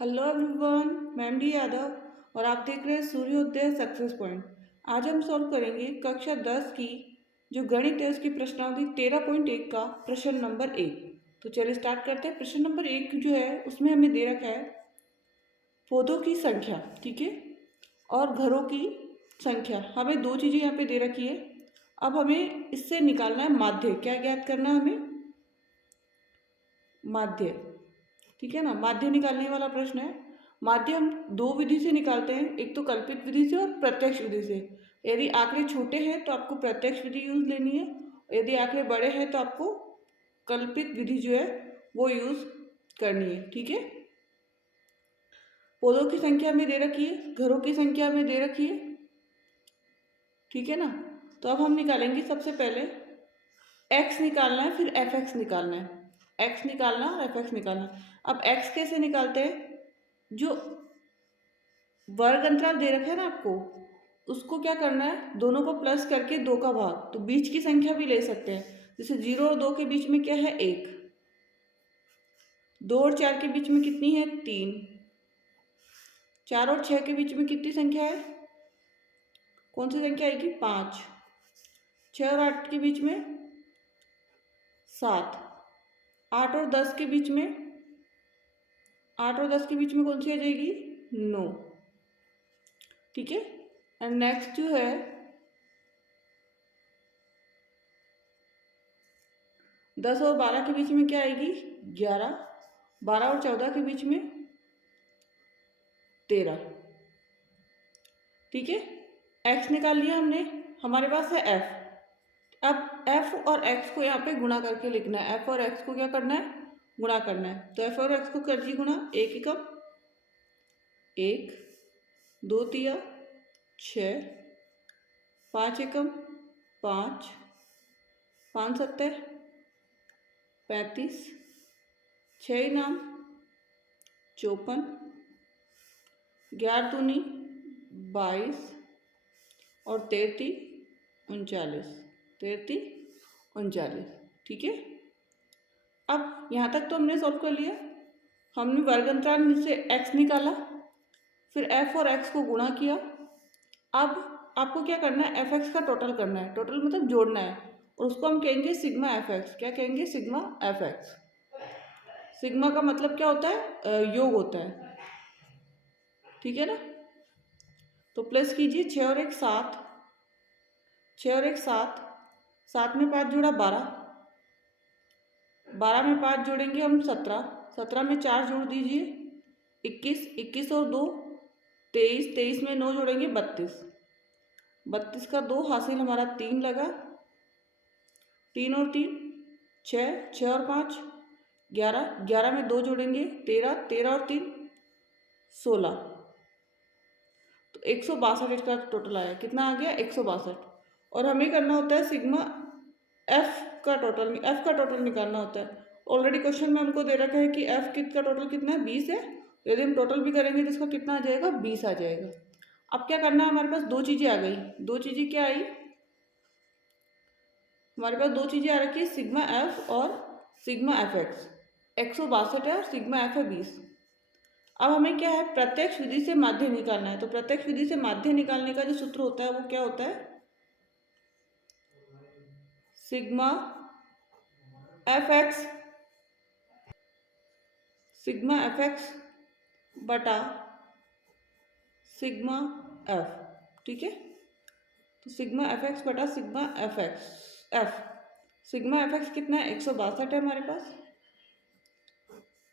Hello everyone, मैं M D Yadav और आप देख रहे हैं सूर्योदय सक्सेस पॉइंट। आज हम सॉल्व करेंगे कक्षा 10 की जो गणित है उसकी प्रश्नावली 13.1 का प्रश्न नंबर 1। तो चलिए स्टार्ट करते हैं। प्रश्न नंबर 1 जो है उसमें हमें दे रखा है पौधों की संख्या, ठीक है, और घरों की संख्या। हमें दो चीज़ें यहाँ पे दे रखी है। अब हमें इससे निकालना है माध्य। क्या ज्ञात करना है हमें? माध्य, ठीक है ना। माध्य निकालने वाला प्रश्न है। माध्य हम दो विधि से निकालते हैं, एक तो कल्पित विधि से और प्रत्यक्ष विधि से। यदि आंकड़े छोटे हैं तो आपको प्रत्यक्ष विधि यूज लेनी है, यदि आंकड़े बड़े हैं तो आपको कल्पित विधि जो है वो यूज करनी है, ठीक है। पौधों की संख्या में दे रखी है, घरों की संख्या में दे रखी है, ठीक है ना। तो अब हम निकालेंगे सबसे पहले एक्स निकालना है, फिर एफ एक्स निकालना है। एक्स निकालना और एफ एक्स निकालना। अब एक्स कैसे निकालते हैं? जो वर्ग अंतराल दे रखा है ना आपको, उसको क्या करना है, दोनों को प्लस करके दो का भाग। तो बीच की संख्या भी ले सकते हैं, जैसे 0 और 2 के बीच में क्या है 1, 2 और 4 के बीच में कितनी है 3, 4 और 6 के बीच में कितनी संख्या है, कौन सी संख्या आएगी 5, 6 और 8 के बीच में 7, 8 और 10 के बीच में 8 और 10 के बीच में कौन सी आ जाएगी 9, ठीक है। एंड नेक्स्ट जो है 10 और 12 के बीच में क्या आएगी 11, 12 और 14 के बीच में 13, ठीक है। एक्स निकाल लिया हमने, हमारे पास है एफ। अब एफ और एक्स को यहाँ पे गुणा करके लिखना है। एफ और एक्स को क्या करना है, गुणा करना है। तो एफ और एक्स को कर दी गुणा, एक एकम 1, 2 तिया 6, 5 एकम 5, 5 सत्तर 35, 6 इनाम 54, 11 दूनी 22 और 33 39, 33 39, ठीक है। अब यहाँ तक तो हमने सॉल्व कर लिया। हमने वर्ग अंतराल से एक्स निकाला, फिर एफ और एक्स को गुणा किया। अब आपको क्या करना है, एफ एक्स का टोटल करना है। टोटल मतलब जोड़ना है, और उसको हम कहेंगे सिग्मा एफ एक्स। क्या कहेंगे? Sigma F x. सिग्मा का मतलब क्या होता है? योग होता है, ठीक है ना। तो प्लस कीजिए, 6 और 1 7, 6 और 1 7, 7 में 5 जोड़ा 12, 12 में 5 जोड़ेंगे हम 17, 17 में 4 जोड़ दीजिए 21, 21 और 2 23, 23 में 9 जोड़ेंगे 32, 32 का 2 हासिल हमारा 3 लगा, 3 और 3 6, 6 और 5 11, 11 में 2 जोड़ेंगे 13, 13 और 3 16। तो 162 इसका टोटल आया। कितना आ गया? 162। और हमें करना होता है सिग्मा एफ का टोटल, एफ का टोटल निकालना होता है। ऑलरेडी क्वेश्चन में हमको दे रखा है कि एफ का टोटल कितना है 20 है। यदि हम टोटल भी करेंगे तो इसका कितना आ जाएगा 20 आ जाएगा। अब क्या करना है, हमारे पास दो चीज़ें आ गई। दो चीज़ें क्या आई हमारे पास? दो चीज़ें आ रखी है, सिग्मा एफ और सिग्मा एफ एक्स। 162 है और सिग्मा एफ है 20। अब हमें क्या है, प्रत्यक्ष विधि से माध्य निकालना है। तो प्रत्यक्ष विधि से माध्य निकालने का जो सूत्र होता है वो क्या होता है? Sigma F x, sigma F x बटा सिग्मा एफ, ठीक है। तो सिग्मा एफ एक्स बटा sigma F x F. Sigma F x कितना है 162 है हमारे पास,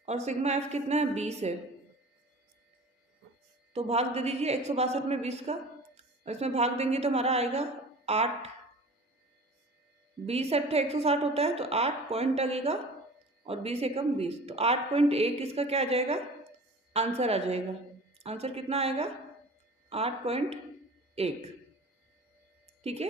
और सिग्मा एफ कितना है 20 है। तो भाग दे दीजिए 162 में 20 का, और इसमें भाग देंगे तो हमारा आएगा 8, 20 अट्ठे 160 होता है, तो 8 पॉइंट लगेगा, और 20 एकम 20, तो 8.1 इसका क्या आ जाएगा? आंसर आ जाएगा। आंसर कितना आएगा? 8.1, ठीक है।